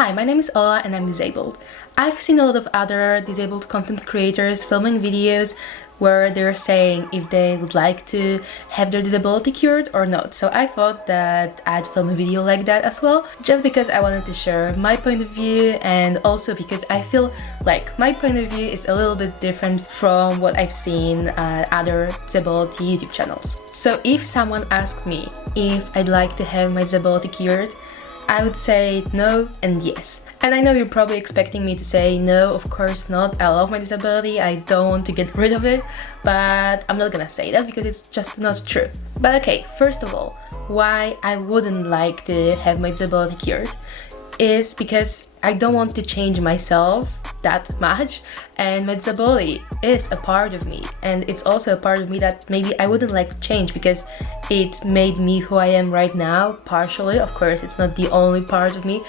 Hi, my name is Ola and I'm disabled. I've seen a lot of other disabled content creators filming videos where they're saying if they would like to have their disability cured or not. So I thought that I'd film a video like that as well, just because I wanted to share my point of view, and also because I feel like my point of view is a little bit different from what I've seen at other disability YouTube channels. So if someone asked me if I'd like to have my disability cured, I would say no and yes. And I know you're probably expecting me to say no, of course not, I love my disability, I don't want to get rid of it, but I'm not gonna say that because it's just not true. But okay, first of all, why I wouldn't like to have my disability cured is because I don't want to change myself that much, and my disability is a part of me, and it's also a part of me that maybe I wouldn't like to change because it made me who I am right now, partially. Of course, it's not the only part of me,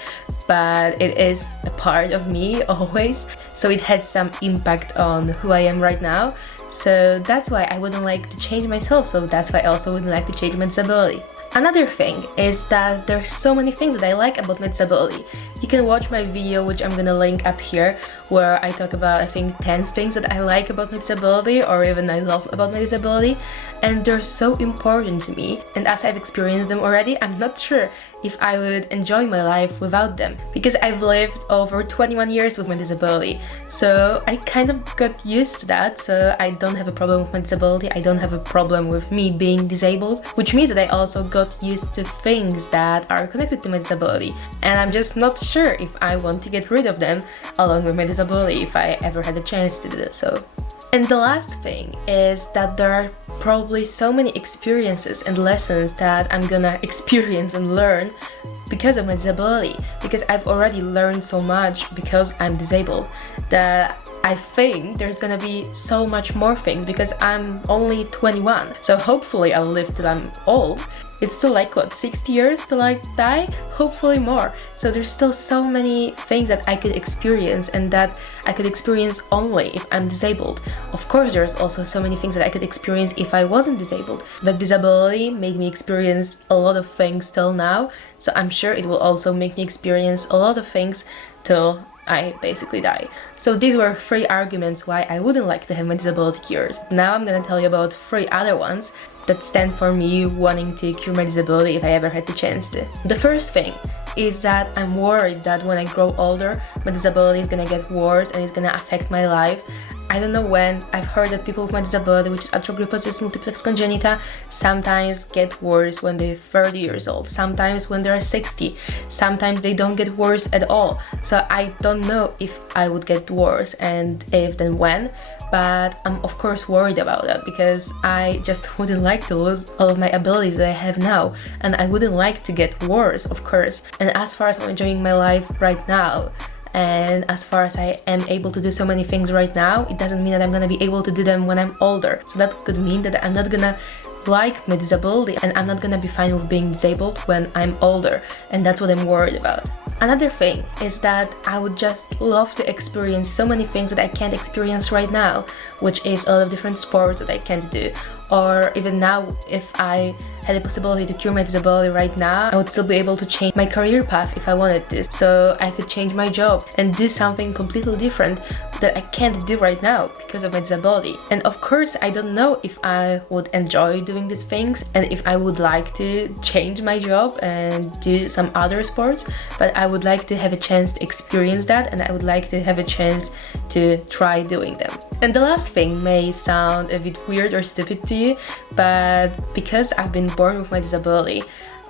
but it is a part of me always, so it had some impact on who I am right now. So that's why I wouldn't like to change myself, so that's why I also wouldn't like to change my disability. Another thing is that there's so many things that I like about my disability. You can watch my video, which I'm gonna link up here, where I talk about, I think, 10 things that I like about my disability, or even I love about my disability, and they're so important to me. And as I've experienced them already, I'm not sure if I would enjoy my life without them, because I've lived over 21 years with my disability, so I kind of got used to that. So I don't have a problem with my disability, I don't have a problem with me being disabled, which means that I also got used to things that are connected to my disability, and I'm just not sure if I want to get rid of them along with my disability if I ever had a chance to do so. And the last thing is that there are probably so many experiences and lessons that I'm gonna experience and learn because of my disability, because I've already learned so much because I'm disabled, that I think there's gonna be so much more things because I'm only 21. So hopefully I'll live till I'm old. It's still like, what, 60 years till I die? Hopefully more. So there's still so many things that I could experience, and that I could experience only if I'm disabled. Of course, there's also so many things that I could experience if I wasn't disabled. But disability made me experience a lot of things till now, so I'm sure it will also make me experience a lot of things till I basically die. So these were 3 arguments why I wouldn't like to have my disability cured. Now I'm gonna tell you about 3 other ones that stand for me wanting to cure my disability if I ever had the chance to. The first thing is that I'm worried that when I grow older, my disability is gonna get worse and it's gonna affect my life. I don't know when. I've heard that people with my disability, which is arthrogryposis multiplex congenita, sometimes get worse when they're 30 years old, sometimes when they're 60, sometimes they don't get worse at all. So I don't know if I would get worse, and if, then when. But I'm of course worried about that because I just wouldn't like to lose all of my abilities that I have now, and I wouldn't like to get worse, of course. And as far as I'm enjoying my life right now, and as far as I am able to do so many things right now, it doesn't mean that I'm gonna be able to do them when I'm older. So that could mean that I'm not gonna like my disability, and I'm not gonna be fine with being disabled when I'm older, and that's what I'm worried about. Another thing is that I would just love to experience so many things that I can't experience right now, which is a lot of different sports that I can't do. Or even now, if I had the possibility to cure my disability right now, I would still be able to change my career path if I wanted to. So I could change my job and do something completely different that I can't do right now because of my disability. And of course, I don't know if I would enjoy doing these things and if I would like to change my job and do some other sports, but I would like to have a chance to experience that, and I would like to have a chance to try doing them. And the last thing may sound a bit weird or stupid to you, but because I've been born with my disability,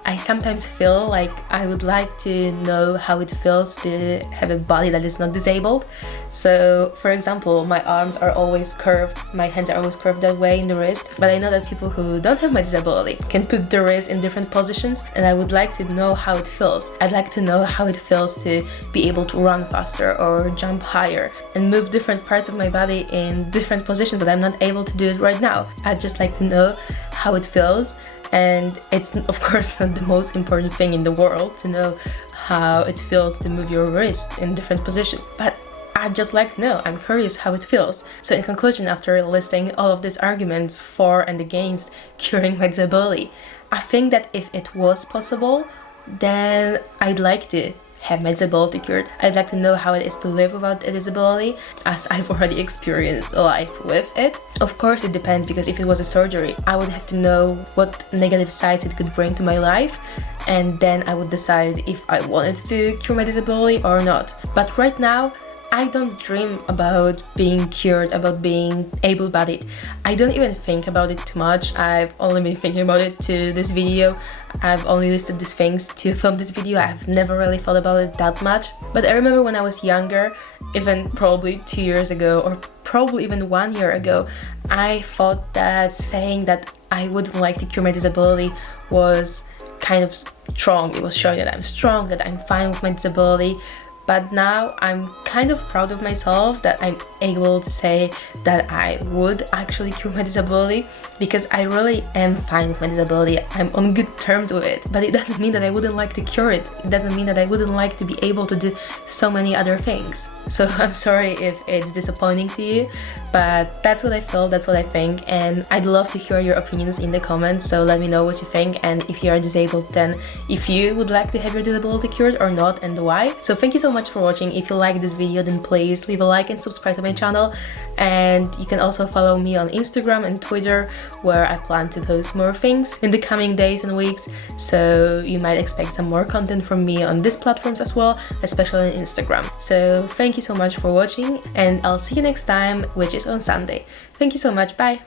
I sometimes feel like I would like to know how it feels to have a body that is not disabled. So, for example, my arms are always curved, my hands are always curved that way in the wrist, but I know that people who don't have my disability can put the wrist in different positions, and I would like to know how it feels. I'd like to know how it feels to be able to run faster or jump higher and move different parts of my body in different positions that I'm not able to do it right now. I'd just like to know how it feels. And it's of course not the most important thing in the world to know how it feels to move your wrist in different positions, but I'd just like to know. I'm curious how it feels. So in conclusion, after listing all of these arguments for and against curing my disability, I think that if it was possible, then I'd like to have my disability cured. I'd like to know how it is to live without a disability, as I've already experienced a life with it. Of course it depends, because if it was a surgery, I would have to know what negative sides it could bring to my life, and then I would decide if I wanted to cure my disability or not. But right now, I don't dream about being cured, about being able-bodied. I don't even think about it too much. I've only been thinking about it to this video. I've only listed these things to film this video. I've never really thought about it that much. But I remember when I was younger, even probably 2 years ago, or probably even 1 year ago, I thought that saying that I wouldn't like to cure my disability was kind of strong. It was showing that I'm strong, that I'm fine with my disability. But now I'm kind of proud of myself that I'm able to say that I would actually cure my disability, because I really am fine with my disability. I'm on good terms with it, but it doesn't mean that I wouldn't like to cure it. It doesn't mean that I wouldn't like to be able to do so many other things. So I'm sorry if it's disappointing to you, but that's what I feel, that's what I think, and I'd love to hear your opinions in the comments, so let me know what you think, and if you are disabled, then if you would like to have your disability cured or not, and why. So thank you so much for watching. If you like this video, then please leave a like and subscribe to my channel, and you can also follow me on Instagram and Twitter, where I plan to post more things in the coming days and weeks, so you might expect some more content from me on these platforms as well, especially on Instagram. So thank you so much for watching, and I'll see you next time, which is on Sunday. Thank you so much, bye!